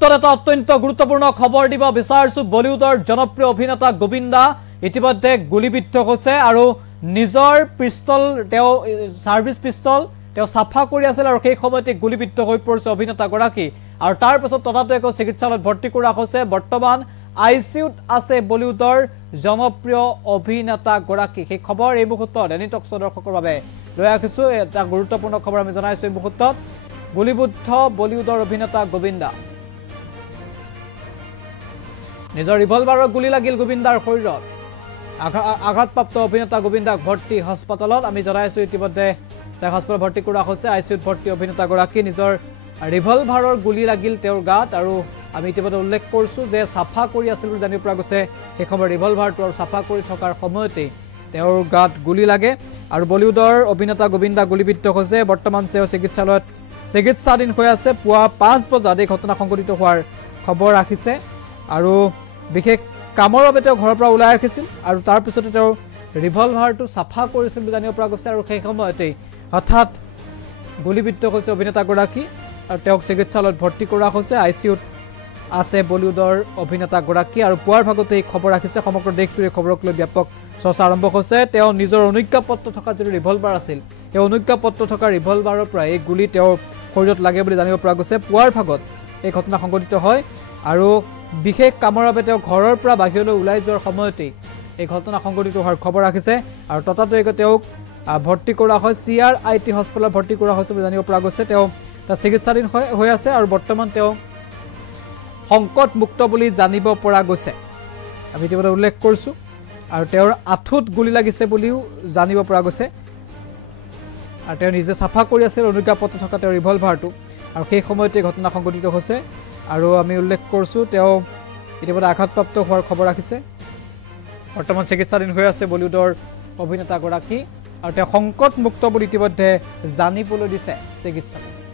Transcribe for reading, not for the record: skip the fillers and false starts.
এটা অত্যন্ত গুৰুত্বপূৰ্ণ খবৰ দিব বিচাৰিছো বলিউডৰ জনপ্ৰিয় অভিনেতা গোবিন্দা ইতিমধ্যে গুলিবিদ্ধ হৈছে আৰু নিজৰ পিস্তল তেওঁ সাৰ্ভিস পিস্তল তেওঁ সাফা কৰি আছিল আৰু সেই সময়তে গুলিবিদ্ধ হৈ পৰিছে অভিনেতা গৰাকী আৰু তাৰ পিছত ততাতৈক চিকিৎসালয়ত ভৰ্তি কৰা হৈছে বৰ্তমান আইসিইউত আছে বলিউডৰ জনপ্ৰিয় অভিনেতা গৰাকী সেই খবৰ এই মুহূৰ্তত এনি টক দৰ্শকৰ বাবে লৈ আহিছো এটা গুৰুত্বপূৰ্ণ খবৰ আমি জনাইছো এই মুহূৰ্তত গুলিবিদ্ধ বলিউডৰ অভিনেতা গোবিন্দা নিজৰ ৰিভলভাৰৰ গুলি লাগিল গোবিন্দাৰ শৰীৰত আঘাতপ্ৰাপ্ত অভিনেতা গোবিন্দাক ভৰ্তি হাসপাতালত আমি জনাইছো ইতিমধ্যে তাক হাসপাতালত ভৰ্তি কৰা হৈছে আইসিইউত ভৰ্তি অভিনেতা গৰাকী নিজৰ ৰিভলভাৰৰ গুলি লাগিল তেওঁৰ গাত আৰু আমি ইতিমধ্যে উল্লেখ কৰিছো যে সাফা কৰি আছিল বুলি জানিব পৰা গৈছে সেই সময় ৰিভলভাৰটো আৰু সাফা কৰি থকাৰ সময়তে তেওঁৰ গাত গুলি লাগে আৰু বলিউডৰ অভিনেতা গোবিন্দা গুলিবিদ্ধ হৈছে বৰ্তমান তেওঁ চিকিৎসালয়ত চিকিৎসাধীন হৈ আছে পুৱা 5 বজাত এই ঘটনা সংঘটিত হোৱাৰ খবৰ ৰাখিছে আৰু বিশেষ কামৰ বাবে তেওঁ ঘৰৰ পৰা ওলাই আহিছিল আৰু তাৰ পিছতে তেওঁ ৰিভলভাৰটো সাফা কৰিছিল বুলি জানিব পৰা গৈছে আৰু সেই সময়তে হঠাৎ গুলিবিদ্ধ হৈছে অভিনেতা গৰাকী আৰু তেওঁক চিকিৎসালয়ত ভৰ্তি কৰা হৈছে আইসিইউত আছে বলিউডৰ অভিনেতা গৰাকী আৰু পুৱাৰ ভাগতে এই খবৰ ৰাখিছে সমগ্ৰ দেশজুৰি খবৰক লৈ ব্যাপক চৰ্চা আৰম্ভ হৈছে তেওঁ নিজৰ অনুজ্ঞাপত্ৰ থকা যে ৰিভলভাৰ আছিল এই অনুজ্ঞাপত্ৰ থকা ৰিভলভাৰৰ পৰা এই গুলি তেওঁৰ শৰীৰত লাগে বুলি জানিব পৰা গৈছে পুৱাৰ ভাগত এই ঘটনা সংঘটিত হয় আৰু বিশেষ কামৰ বাবে তেওঁ ঘৰৰ পৰা বাহিৰলৈ ওলাই যোৱাৰ সময়তে এই ঘটনা সংঘটিত হোৱাৰ খবৰ ৰাখিছে আৰু ততাতৈক তেওঁক ভৰ্তি কৰা হয় CRIT হাসপাতালত ভৰ্তি কৰা হৈছে বুলি জানিব পৰা গৈছে তেওঁ তাত চিকিৎসাধীন হৈ আছে আৰু বৰ্তমান তেওঁ সংকট মুক্ত বুলি জানিব পৰা গৈছে আমি ইতিমধ্যে উল্লেখ কৰিছো আৰু তেওঁৰ আঁঠুত গুলি লাগিছে বুলিও জানিব পৰা গৈছে আৰু তেওঁ নিজে সাফা কৰি আছিল অনুজ্ঞাপত্ৰ থকা তেওঁৰ ৰিভলভাৰটো আৰু সেই সময়তে ঘটনা সংঘটিত হৈছে আৰু আমি উল্লেখ কৰিছো তেওঁ ইতিমধ্যে আঘাতপ্ৰাপ্ত হোৱাৰ খবৰ ৰাখিছে বৰ্তমান চিকিৎসাধীন হৈ আছে বলিউডৰ অভিনেতা গৰাকী আৰু তেওঁ সংকট মুক্ত বুলি ইতিমধ্যে জানিবলৈ দিছে চিকিৎসকে